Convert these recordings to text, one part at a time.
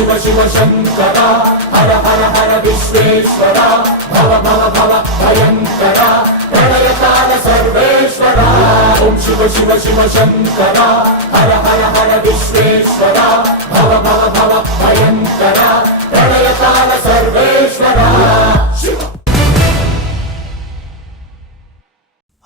शिव शिव शंकर हर हर हर विश्वेश्वर भव भव भव भयंकर प्रलयकाल सर्वेश्वर ओम शिव शिव शिव शंकर हर हर हर विश्वेश्वर भव भव भव भयंकर प्रलयकाल सर्वेश्वर शिव।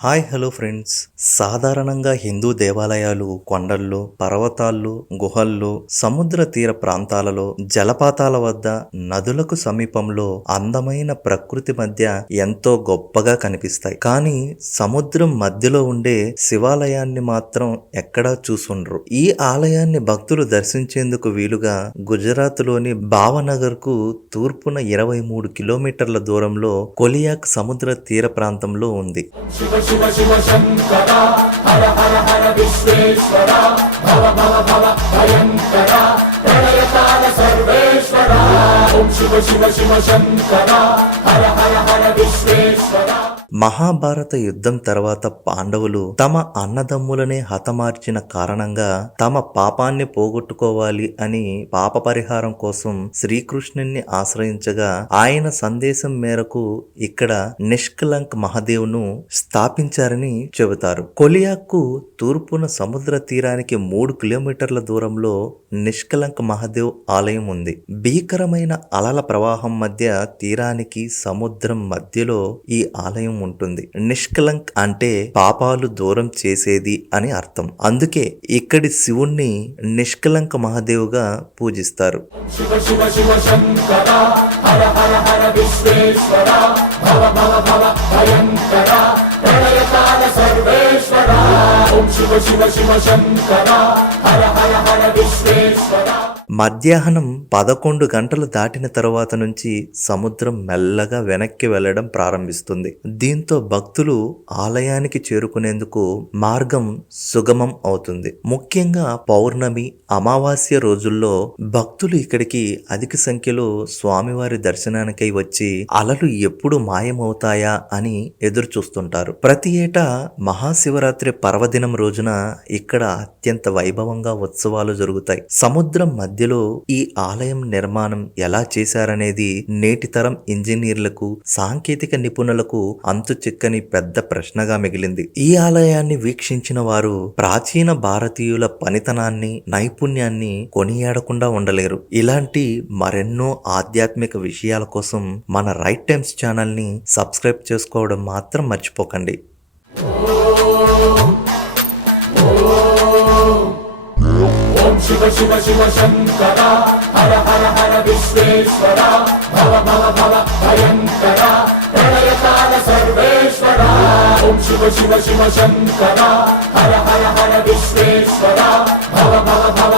హాయ్ హలో ఫ్రెండ్స్, సాధారణంగా హిందూ దేవాలయాలు కొండల్లో, పర్వతాల్లో, గుహల్లో, సముద్ర తీర ప్రాంతాలలో, జలపాతాల వద్ద, నదులకు సమీపంలో అందమైన ప్రకృతి మధ్య ఎంతో గొప్పగా కనిపిస్తాయి. కానీ సముద్రం మధ్యలో ఉండే శివాలయాన్ని మాత్రం ఎక్కడా చూసుండ్రు. ఈ ఆలయాన్ని భక్తులు దర్శించేందుకు వీలుగా గుజరాత్ లోని భావనగర్ కు తూర్పున 23 కిలోమీటర్ల దూరంలో కొలియాక్ సముద్ర తీర ప్రాంతంలో ఉంది. शिव शिव शंकर हर हर हर विश्वेश्वर भव भव भव भयंकर प्रलयकाल सर्वेश्वर ओम शिव शिव शिव शंकर हर हर हर विश्वेश्वर। మహాభారత యుద్ధం తర్వాత పాండవులు తమ అన్నదమ్ములనే హతమార్చిన కారణంగా తమ పాపాన్ని పోగొట్టుకోవాలి అని పాప పరిహారం కోసం శ్రీకృష్ణుని ఆశ్రయించగా ఆయన సందేశం మేరకు ఇక్కడ నిష్కలంక్ మహాదేవ్ను స్థాపించారని చెబుతారు. కొలియాకు తూర్పున సముద్ర తీరానికి 3 కిలోమీటర్ల దూరంలో నిష్కలంక్ మహాదేవ్ ఆలయం ఉంది. భీకరమైన అలల ప్రవాహం మధ్య తీరానికి సముద్రం మధ్యలో ఈ ఆలయం ఉంటుంది. నిష్కలంక్ అంటే పాపాలు దూరం చేసేది అని అర్థం. అందుకే ఇక్కడి శివుణ్ణి నిష్కలంక మహాదేవుగా పూజిస్తారు. शिव शिव शिव शंकर हर हर हर विश्वेश्वर भव भव भव भयंकर प्रलयकाल सर्वेश्वर ओम शिव शिव शिव शंकर हर हर हर विश्वेश्वर। మధ్యాహ్నం 11 గంటలు దాటిన తరువాత నుంచి సముద్రం మెల్లగా వెనక్కి వెళ్లడం ప్రారంభిస్తుంది. దీంతో భక్తులు ఆలయానికి చేరుకునేందుకు మార్గం సుగమం అవుతుంది. ముఖ్యంగా పౌర్ణమి, అమావాస్య రోజుల్లో భక్తులు ఇక్కడికి అధిక సంఖ్యలో స్వామివారి దర్శనానికై వచ్చి అలలు ఎప్పుడు మాయమవుతాయా అని ఎదురు చూస్తుంటారు. ప్రతి ఏటా మహాశివరాత్రి పర్వదినం రోజున ఇక్కడ అత్యంత వైభవంగా ఉత్సవాలు జరుగుతాయి. సముద్రం మధ్యలో ఈ ఆలయం నిర్మాణం ఎలా చేశారనేది నేటి తరం ఇంజనీర్లకు, సాంకేతిక నిపుణులకు అంతు చిక్కని పెద్ద ప్రశ్నగా మిగిలింది. ఈ ఆలయాన్ని వీక్షించిన వారు ప్రాచీన భారతీయుల పనితనాన్ని, నైపుణ్యాన్ని కొనియాడకుండా ఉండలేరు. ఇలాంటి మరెన్నో ఆధ్యాత్మిక విషయాల కోసం మన రైట్ టైమ్స్ ఛానల్ ని సబ్స్క్రైబ్ చేసుకోవడం మాత్రం మర్చిపోకండి. शिव शिव शिव शंकर हर हर हर विश्वेश्वर भव भव भव भयंकर प्रलयकाल सर्वेश्वर ओम शिव शिव शिव शंकर हर हर हर विश्वेश्वर भव भव भव